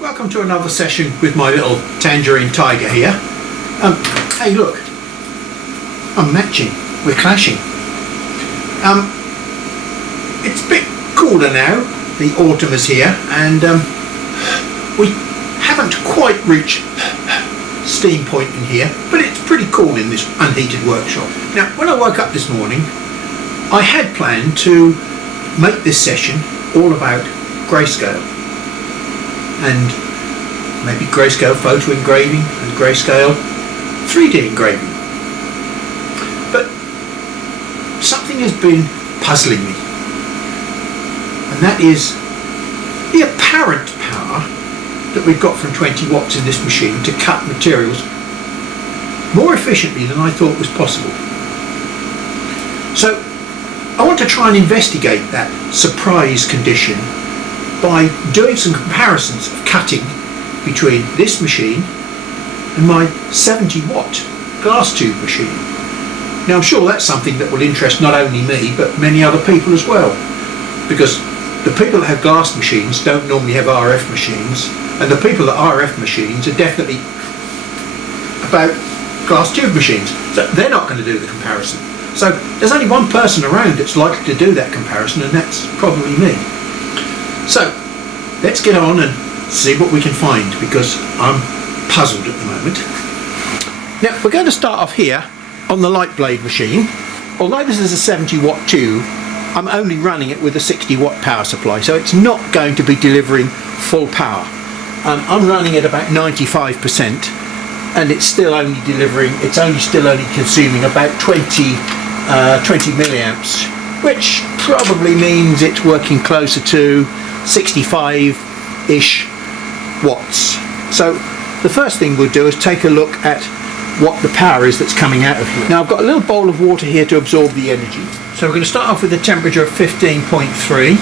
Welcome to another session with my little Tangerine Tiger here. Hey look, I'm matching, we're clashing. It's a bit cooler now, the autumn is here, and we haven't quite reached steam point in here, but it's pretty cool in this unheated workshop. Now when I woke up this morning, I had planned to make this session all about grayscale and maybe grayscale photo engraving and grayscale 3D engraving, but something has been puzzling me, and that is the apparent power that we've got from 20 watts in this machine to cut materials more efficiently than I thought was possible. So I want to try and investigate that surprise condition by doing some comparisons of cutting between this machine and my 70 watt GlassTube machine. Now I'm sure that's something that will interest not only me but many other people as well, because the people that have glass machines don't normally have RF machines, and the people that RF machines are definitely about GlassTube machines, so they're not going to do the comparison. So there's only one person around that's likely to do that comparison, and that's probably me. So let's get on and see what we can find, because I'm puzzled at the moment. Now we're going to start off here on the light blade machine. Although this is a 70 watt tube, I'm only running it with a 60 watt power supply, so it's not going to be delivering full power. I'm running at about 95%, and it's still only delivering, it's still only consuming about 20 milliamps, which probably means it's working closer to 65-ish watts. So the first thing we'll do is take a look at what the power is that's coming out of here. Now I've got a little bowl of water here to absorb the energy. So we're going to start off with a temperature of 15.3.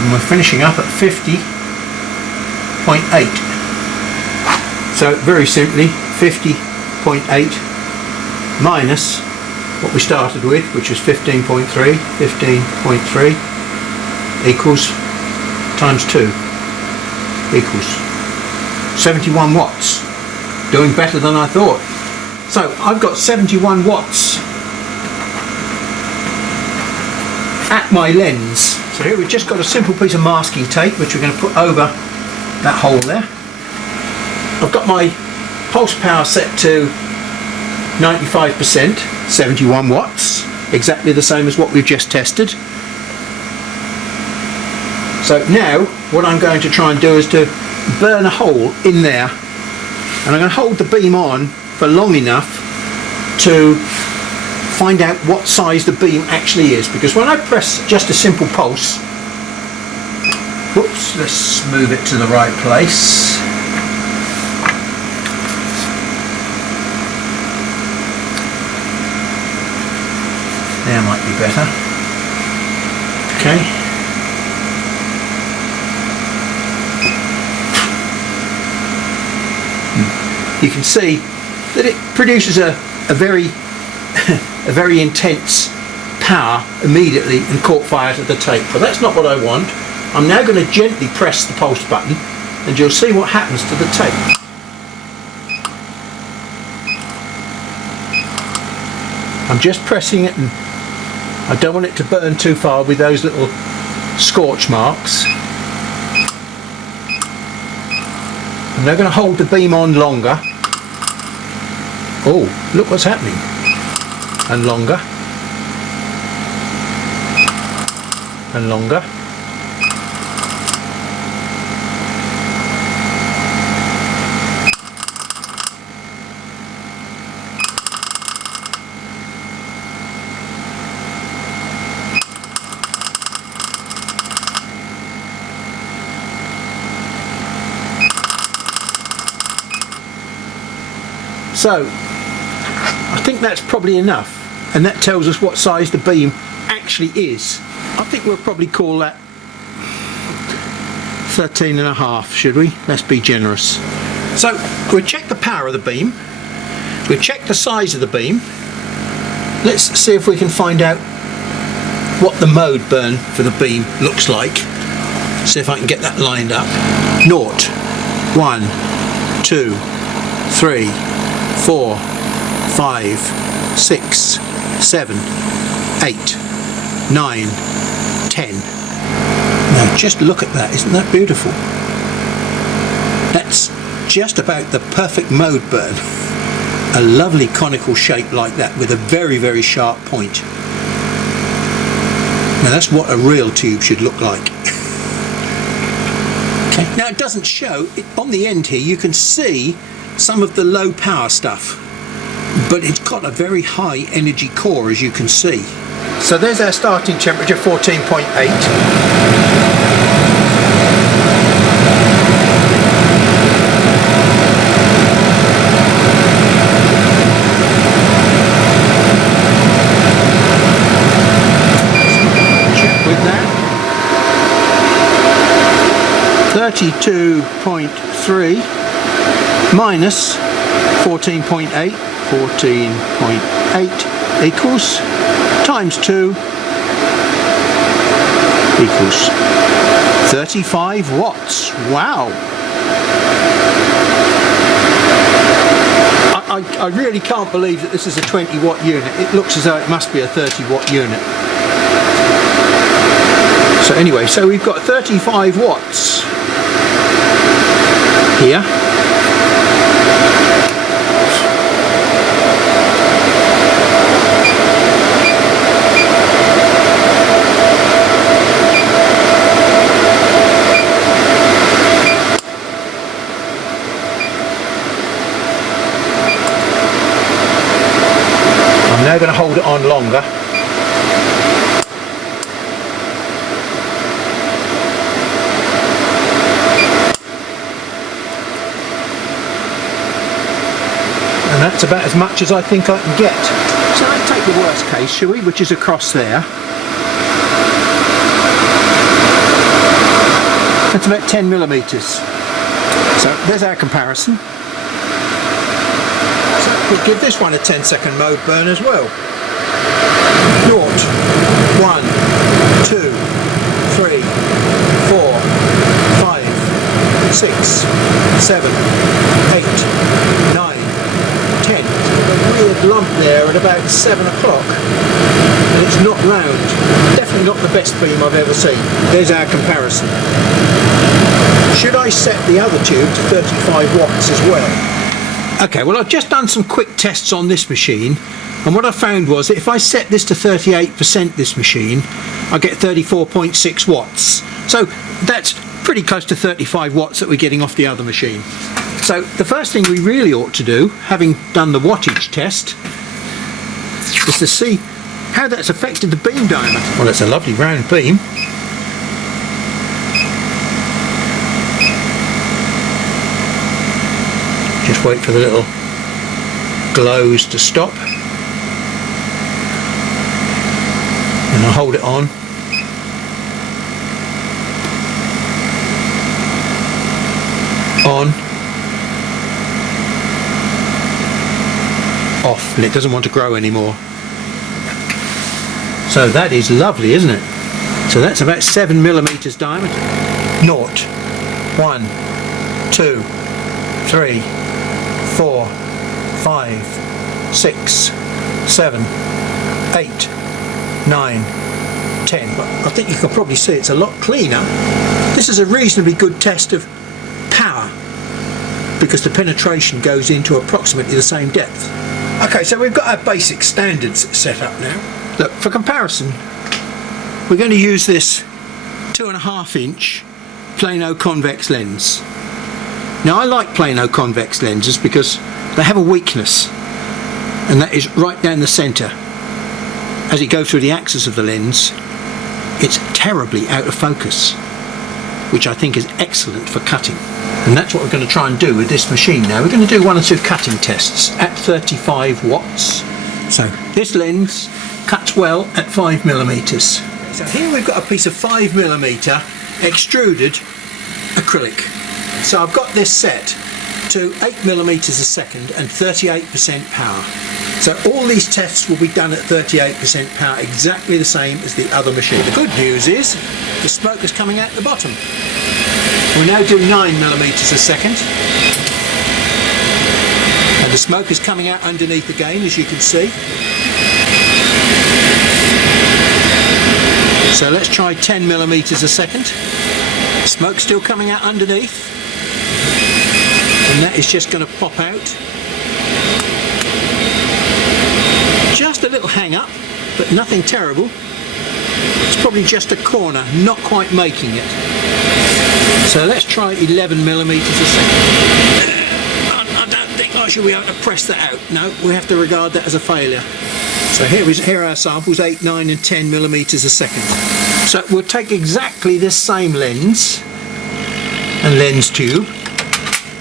And we're finishing up at 50.8. So very simply, 50.8 minus what we started with, which was 15.3. 15.3 equals times 2 equals 71 watts. Doing better than I thought. So I've got 71 watts at my lens. So here we've just got a simple piece of masking tape which we're going to put over that hole there. I've got my pulse power set to 95%, 71 watts, exactly the same as what we've just tested. So now what I'm going to try and do is to burn a hole in there, and I'm going to hold the beam on for long enough to find out what size the beam actually is, because when I press just a simple pulse, whoops, let's move it to the right place. There might be better. Okay. You can see that it produces a very a very intense power immediately and caught fire to the tape. But that's not what I want. I'm now going to gently press the pulse button, and you'll see what happens to the tape. I'm just pressing it, and I don't want it to burn too far with those little scorch marks. I'm now going to hold the beam on longer. Oh, look what's happening. And longer. And longer. So I think that's probably enough, and that tells us what size the beam actually is. I think we'll probably call that 13.5, should we? Let's be generous. So we'll check the power of the beam, we'll check the size of the beam. Let's see if we can find out what the mode burn for the beam looks like. See if I can get that lined up. 0, 1, 2, 3, 4, 5, 6, 7, 8, 9, 10. Now just look at that, isn't that beautiful? That's just about the perfect mode burn. A lovely conical shape like that with a very, very sharp point. Now that's what a real tube should look like. Okay. Now it doesn't show, on the end here you can see some of the low power stuff, but it's got a very high energy core, as you can see. So there's our starting temperature, 14.8. With that, 32.3 minus 14.8, 14.8 equals times 2 equals 35 watts. Wow! I really can't believe that this is a 20 watt unit. It looks as though it must be a 30 watt unit. So anyway, so we've got 35 watts here. I'm now going to hold it on longer. And that's about as much as I think I can get. So let's take the worst case, shall we, which is across there. That's about 10 millimeters. So there's our comparison. So we'll give this one a 10-second mode burn as well. 0, 1, 2, 3, 4, 5, 6, 7, 8, 9, 10. So a weird lump there at about 7 o'clock, and it's not round. Definitely not the best beam I've ever seen. There's our comparison. Should I set the other tube to 35 watts as well? Okay, well I've just done some quick tests on this machine, and what I found was that if I set this to 38%, this machine, I get 34.6 watts. So that's pretty close to 35 watts that we're getting off the other machine. So the first thing we really ought to do, having done the wattage test, is to see how that's affected the beam diameter. Well, it's a lovely round beam. Just wait for the little glows to stop. And I'll hold it on. On. Off, and it doesn't want to grow anymore. So that is lovely, isn't it? So that's about 7 millimeters diameter. 0, 1, 2, 3, 4, 5, 6, 7, 8, 9, 10. But I think you can probably see it's a lot cleaner. This is a reasonably good test of power, because the penetration goes into approximately the same depth. Okay, so we've got our basic standards set up now. Look, for comparison, we're going to use this 2.5 inch plano convex lens. Now I like plano convex lenses because they have a weakness, and that is right down the centre. As it goes through the axis of the lens, it's terribly out of focus, which I think is excellent for cutting. And that's what we're going to try and do with this machine now. We're going to do 1 or 2 cutting tests at 35 watts. So this lens cuts well at 5mm. So here we've got a piece of 5mm extruded acrylic. So I've got this set to 8mm a second and 38% power. So all these tests will be done at 38% power, exactly the same as the other machine. The good news is the smoke is coming out the bottom. We now do 9mm a second, and the smoke is coming out underneath again, as you can see. So let's try 10mm a second. Smoke still coming out underneath, and that is just going to pop out. Just a little hang up, but nothing terrible. It's probably just a corner, not quite making it. So let's try 11mm a second. I don't think I should be able to press that out. No, we have to regard that as a failure. So here are our samples, 8, 9 and 10mm a second. So we'll take exactly this same lens and lens tube,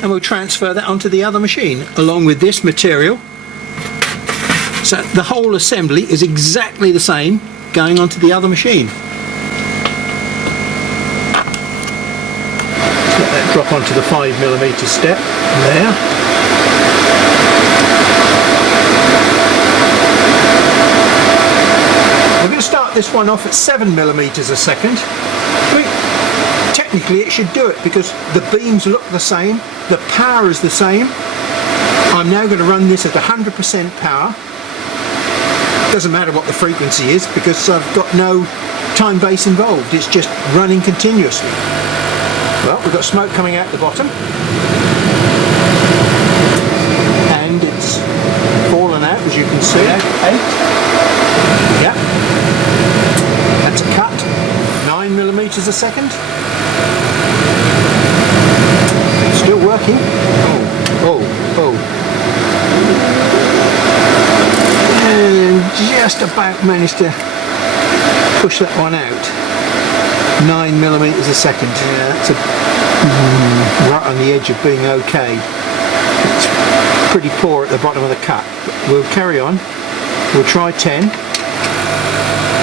and we'll transfer that onto the other machine along with this material. So the whole assembly is exactly the same going onto the other machine. Let that drop onto the 5mm step there. We're going to start this one off at 7mm a second. Technically it should do it because the beams look the same, the power is the same. I'm now going to run this at 100% power. Doesn't matter what the frequency is because I've got no time base involved, it's just running continuously. Well, we've got smoke coming out the bottom and it's fallen out, as you can see. 8. Yeah, that's a cut. 9mm a second. Still working. And just about managed to push that one out. 9mm a second. Yeah, that's right on the edge of being okay. It's pretty poor at the bottom of the cut. But we'll carry on. We'll try 10.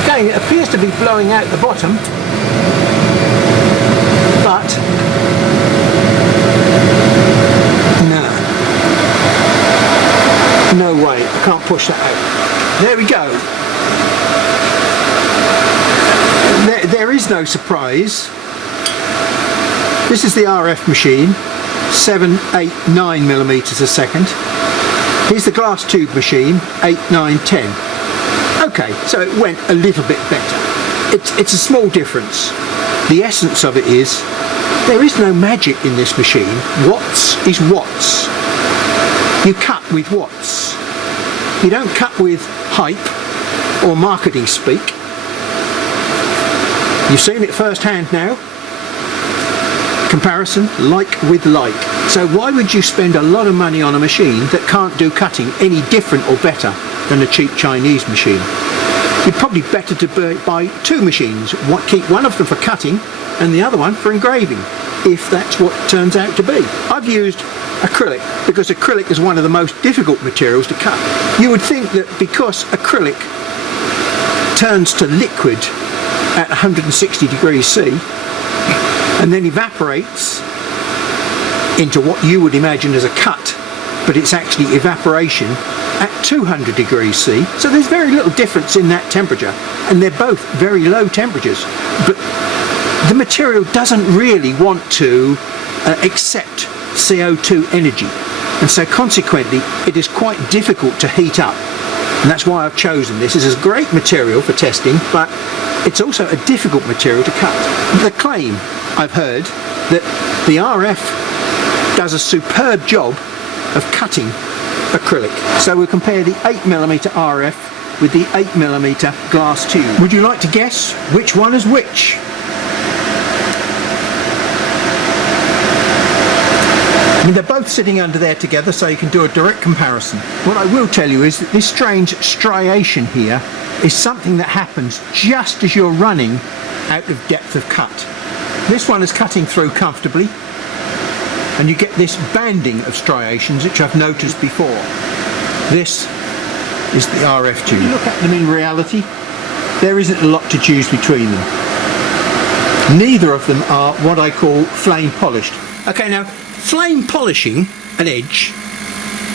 Again, it appears to be blowing out the bottom, but no way, I can't push that out. There we go. There is no surprise. This is the RF machine, 7, 8, 9mm a second. Here's the GlassTube machine, 8, 9, 10. Okay, so it went a little bit better. It's a small difference. The essence of it is, there is no magic in this machine. Watts is watts. You cut with watts. You don't cut with hype or marketing speak. You've seen it firsthand now. Comparison, like with like. So why would you spend a lot of money on a machine that can't do cutting any different or better than a cheap Chinese machine? You're probably better to buy 2 machines. Keep one of them for cutting and the other one for engraving, if that's what it turns out to be. I've used acrylic because acrylic is one of the most difficult materials to cut. You would think that because acrylic turns to liquid at 160 degrees C and then evaporates into what you would imagine as a cut, but it's actually evaporation at 200 degrees C, so there's very little difference in that temperature, and they're both very low temperatures, but the material doesn't really want to accept CO2 energy, and so consequently it is quite difficult to heat up, and that's why I've chosen this. This is a great material for testing, but it's also a difficult material to cut. The claim I've heard that the RF does a superb job of cutting acrylic. So we'll compare the 8mm RF with the 8mm GlassTube. Would you like to guess which one is which? I mean, they're both sitting under there together, so you can do a direct comparison. What I will tell you is that this strange striation here is something that happens just as you're running out of depth of cut. This one is cutting through comfortably. and you get this banding of striations which I've noticed before. This is the RF tube. If you look at them in reality, there isn't a lot to choose between them. Neither of them are what I call flame polished. Okay, now flame polishing an edge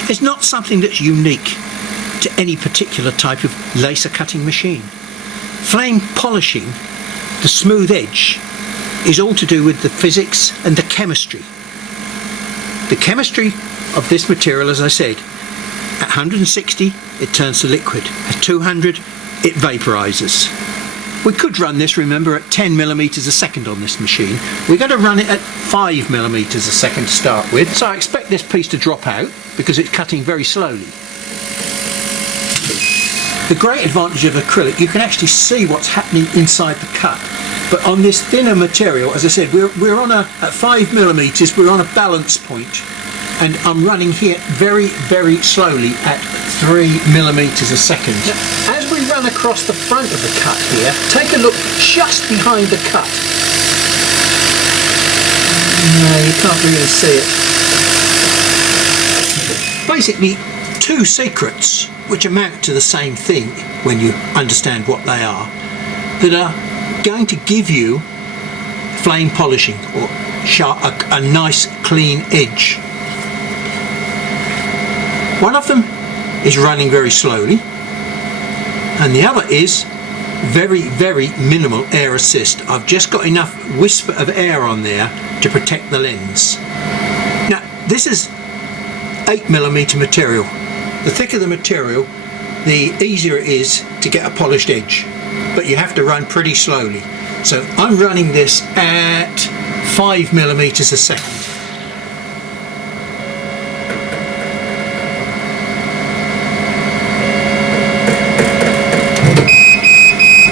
is not something that's unique to any particular type of laser cutting machine. Flame polishing the smooth edge is all to do with the physics and the chemistry. The chemistry of this material, as I said, at 160 it turns to liquid, at 200 it vaporizes. We could run this, remember, at 10 millimeters a second on this machine. We're going to run it at 5 millimeters a second to start with, so I expect this piece to drop out because it's cutting very slowly. The great advantage of acrylic, you can actually see what's happening inside the cut. But on this thinner material, as I said, we're on at 5 millimeters, we're on a balance point, and I'm running here very, very slowly at 3 millimeters a second. Now, as we run across the front of the cut here, take a look just behind the cut. No, you can't really see it. Basically, two secrets, which amount to the same thing when you understand what they are, that are going to give you flame polishing or a nice clean edge. One of them is running very slowly, and the other is very, very minimal air assist. I've just got enough whisper of air on there to protect the lens. Now, this is 8 millimeter material. The thicker the material, the easier it is to get a polished edge, but you have to run pretty slowly. So I'm running this at 5 millimeters a second.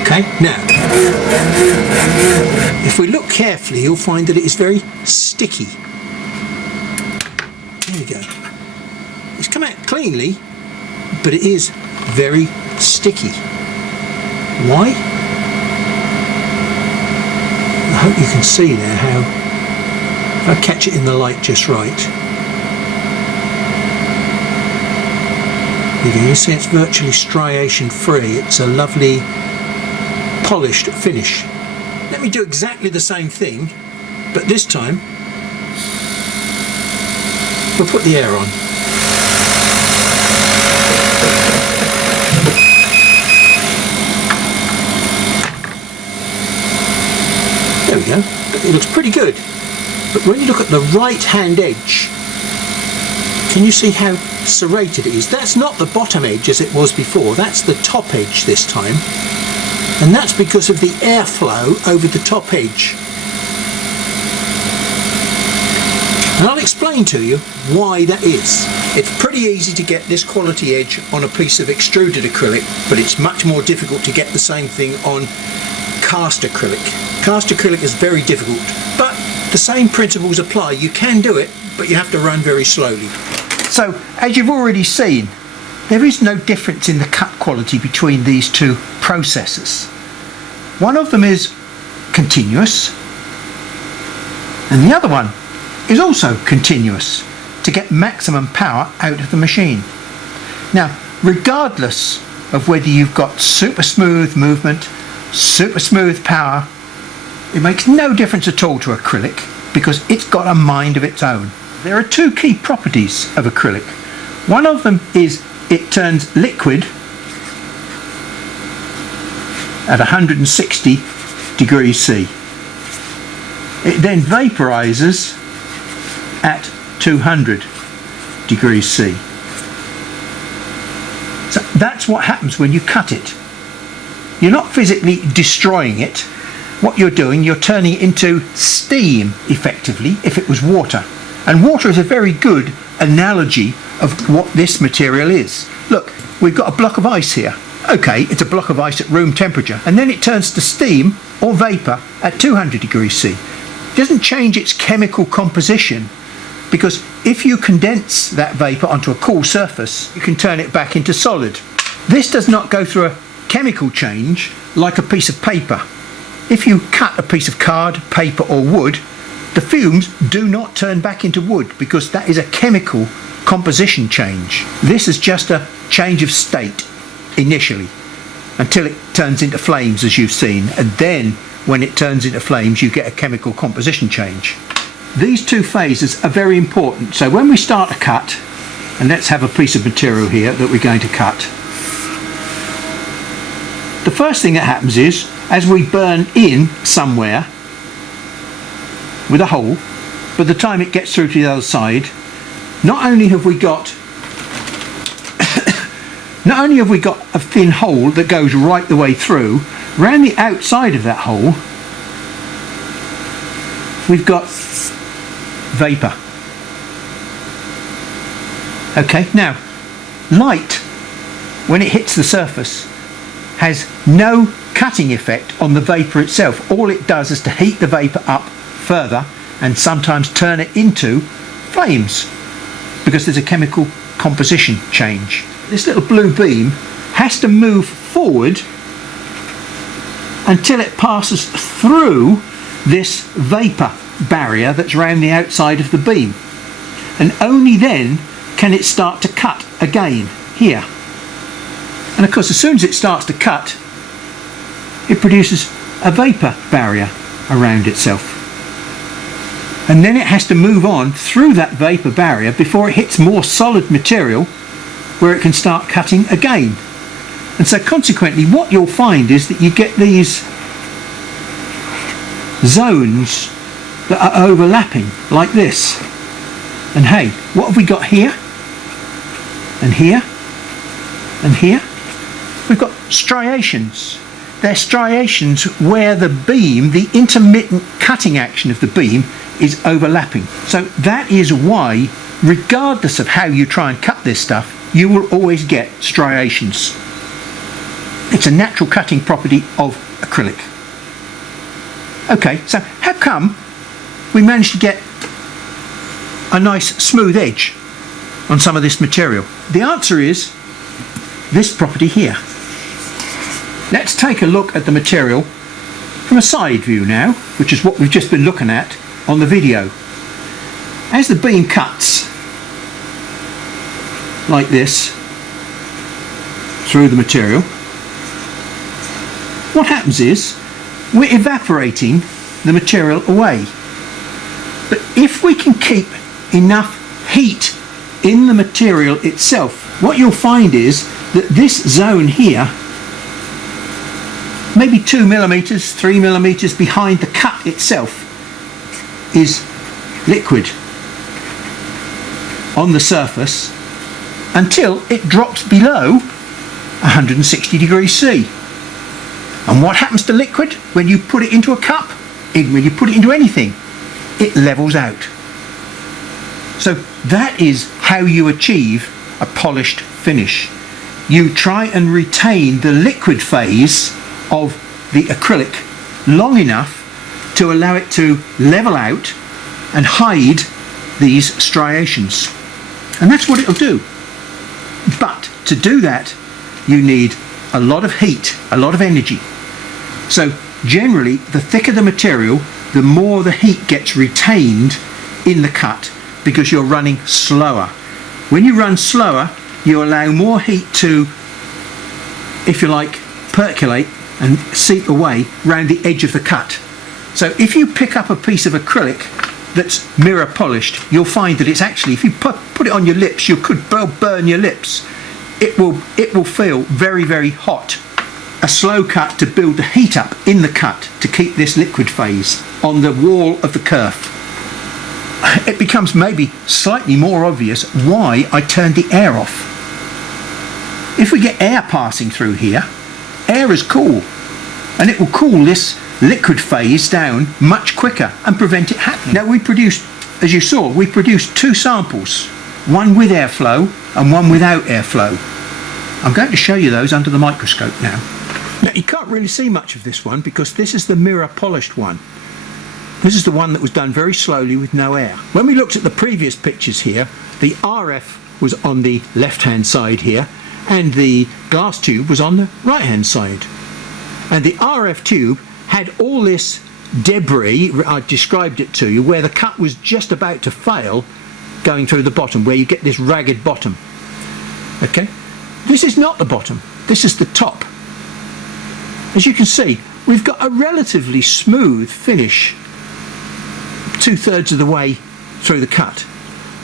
Okay, now, if we look carefully, you'll find that it is very sticky. There we go. It's come out cleanly, but it is very sticky. Why? I hope you can see there how, if I catch it in the light just right, you can see it's virtually striation free. It's a lovely polished finish. Let me do exactly the same thing, but this time we'll put the air on. There we go. It looks pretty good. But when you look at the right hand edge, can you see how serrated it is? That's not the bottom edge as it was before, that's the top edge this time. And that's because of the airflow over the top edge. And I'll explain to you why that is. It's pretty easy to get this quality edge on a piece of extruded acrylic, but it's much more difficult to get the same thing on cast acrylic. Cast acrylic is very difficult, but the same principles apply. You can do it, but you have to run very slowly. So, as you've already seen, there is no difference in the cut quality between these two processes. One of them is continuous, and the other one is also continuous to get maximum power out of the machine. Now, regardless of whether you've got super smooth movement, super smooth power, it makes no difference at all to acrylic because it's got a mind of its own. There are two key properties of acrylic. One of them is it turns liquid at 160 degrees C. It then vaporizes at 200 degrees C. So that's what happens when you cut it. You're not physically destroying it. What you're doing, you're turning it into steam, effectively, if it was water. And water is a very good analogy of what this material is. Look, we've got a block of ice here. Okay, it's a block of ice at room temperature, and then it turns to steam or vapor at 200 degrees C. It doesn't change its chemical composition, because if you condense that vapor onto a cool surface, you can turn it back into solid. This does not go through a chemical change like a piece of paper. If you cut a piece of card, paper or wood, The fumes do not turn back into wood because that is a chemical composition change. This is just a change of state initially until it turns into flames, as you've seen, and then when it turns into flames you get a chemical composition change. These two phases are very important. So when we start a cut, and let's have a piece of material here that we're going to cut, the first thing that happens is, as we burn in somewhere with a hole, by the time it gets through to the other side, not only have we got a thin hole that goes right the way through, round the outside of that hole we've got vapour. Okay, now light, when it hits the surface, has no cutting effect on the vapour itself. All it does is to heat the vapour up further and sometimes turn it into flames because there's a chemical composition change. This little blue beam has to move forward until it passes through this vapour barrier that's round the outside of the beam, and only then can it start to cut again here. And of course, as soon as it starts to cut, it produces a vapour barrier around itself, and then it has to move on through that vapour barrier before it hits more solid material where it can start cutting again. And so consequently what you'll find is that you get these zones that are overlapping like this. And hey, what have we got here? And here? And here? We've got striations. They're striations where the beam, the intermittent cutting action of the beam, is overlapping. So that is why, regardless of how you try and cut this stuff, you will always get striations. It's a natural cutting property of acrylic. Okay, so how come we managed to get a nice smooth edge on some of this material? The answer is this property here. Let's take a look at the material from a side view now, which is what we've just been looking at on the video. As the beam cuts like this through the material, what happens is we're evaporating the material away. But if we can keep enough heat in the material itself, what you'll find is that this zone here, maybe 2 millimeters, 3 millimeters behind the cut itself, is liquid on the surface until it drops below 160 degrees C. And what happens to liquid when you put it into a cup? When you put it into anything, it levels out. So that is how you achieve a polished finish. You try and retain the liquid phase of the acrylic long enough to allow it to level out and hide these striations. And that's what it'll do. But to do that, you need a lot of heat, a lot of energy. So generally, the thicker the material, the more the heat gets retained in the cut because you're running slower. When you run slower, you allow more heat to, if you like, percolate and seep away round the edge of the cut. So if you pick up a piece of acrylic that's mirror polished, you'll find that it's actually, if you put it on your lips, you could burn your lips. It will feel very, very hot. A slow cut to build the heat up in the cut to keep this liquid phase on the wall of the kerf. It becomes maybe slightly more obvious why I turned the air off. If we get air passing through here, air is cool, and it will cool this liquid phase down much quicker and prevent it happening. Now we produced, as you saw, we produced two samples, one with airflow and one without airflow. I'm going to show you those under the microscope now. Now you can't really see much of this one because this is the mirror polished one. This is the one that was done very slowly with no air. When we looked at the previous pictures here, the RF was on the left hand side here and the glass tube was on the right hand side. And the RF tube had all this debris, I described it to you, where the cut was just about to fail going through the bottom, where you get this ragged bottom. Okay, this is not the bottom, this is the top. As you can see, we've got a relatively smooth finish 2/3 of the way through the cut,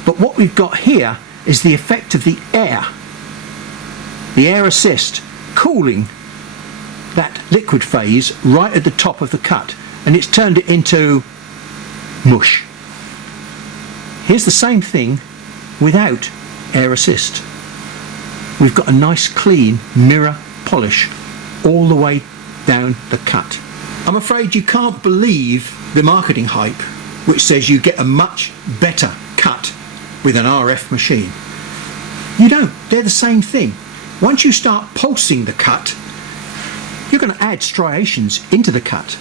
but what we've got here is the effect of the air assist cooling that liquid phase right at the top of the cut, and it's turned it into mush. Here's the same thing without air assist. We've got a nice clean mirror polish all the way down the cut. I'm afraid you can't believe the marketing hype which says you get a much better cut with an RF machine. You don't. They're the same thing. Once you start pulsing the cut, you're going to add striations into the cut.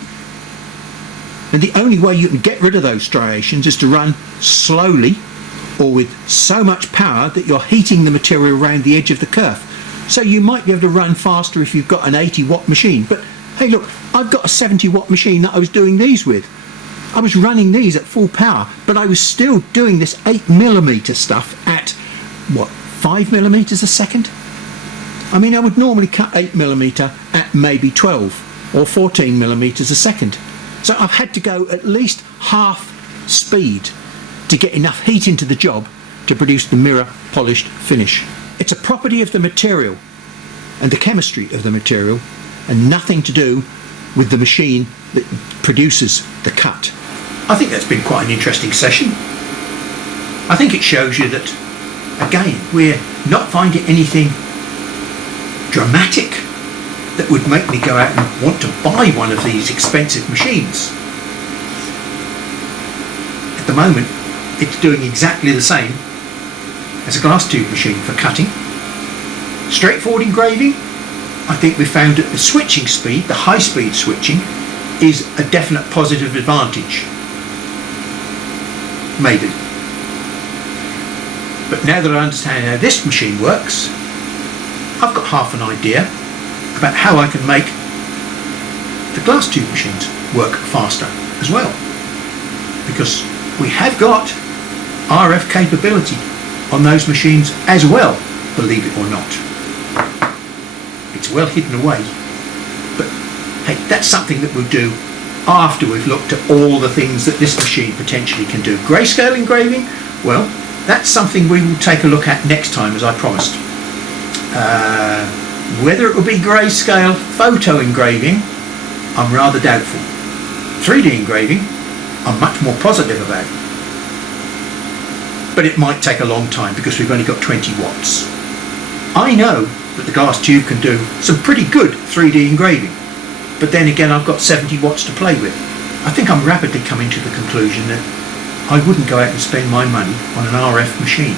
And the only way you can get rid of those striations is to run slowly or with so much power that you're heating the material around the edge of the kerf. So you might be able to run faster if you've got an 80-watt machine. But hey, look, I've got a 70-watt machine that I was doing these with. I was running these at full power, but I was still doing this 8mm stuff at, what, 5mm a second? I mean, I would normally cut 8mm at maybe 12 or 14mm a second. So I've had to go at least half speed to get enough heat into the job to produce the mirror polished finish. It's a property of the material and the chemistry of the material, and nothing to do with the machine that produces the cut. I think that's been quite an interesting session. I think it shows you that, again, we're not finding anything dramatic that would make me go out and want to buy one of these expensive machines. At the moment, it's doing exactly the same as a GlassTube machine for cutting. Straightforward engraving. I think we found that the switching speed, the high speed switching, is a definite positive advantage. Maybe. But now that I understand how this machine works, I've got half an idea about how I can make the GlassTube machines work faster as well. Because we have got RF capability on those machines as well, believe it or not. It's well hidden away, but hey, that's something that we'll do after we've looked at all the things that this machine potentially can do. Grayscale engraving, well, that's something we will take a look at next time, as I promised. Whether it will be grayscale photo engraving, I'm rather doubtful. 3D engraving, I'm much more positive about. But it might take a long time because we've only got 20 watts. I know that the GlassTube can do some pretty good 3D engraving, but then again I've got 70 watts to play with. I think I'm rapidly coming to the conclusion that I wouldn't go out and spend my money on an RF machine.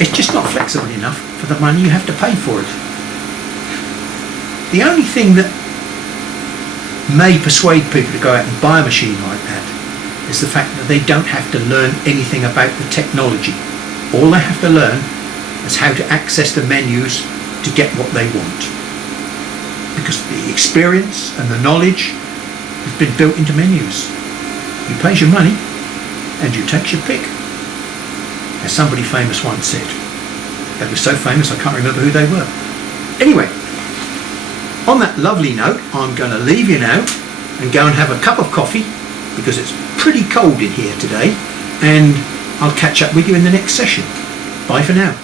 It's just not flexible enough for the money you have to pay for it. The only thing that may persuade people to go out and buy a machine like that is the fact that they don't have to learn anything about the technology. All they have to learn is how to access the menus to get what they want. Because the experience and the knowledge has been built into menus. You pay your money and you take your pick. As somebody famous once said. They were so famous I can't remember who they were. Anyway, on that lovely note, I'm going to leave you now and go and have a cup of coffee because it's pretty cold in here today, and I'll catch up with you in the next session. Bye for now.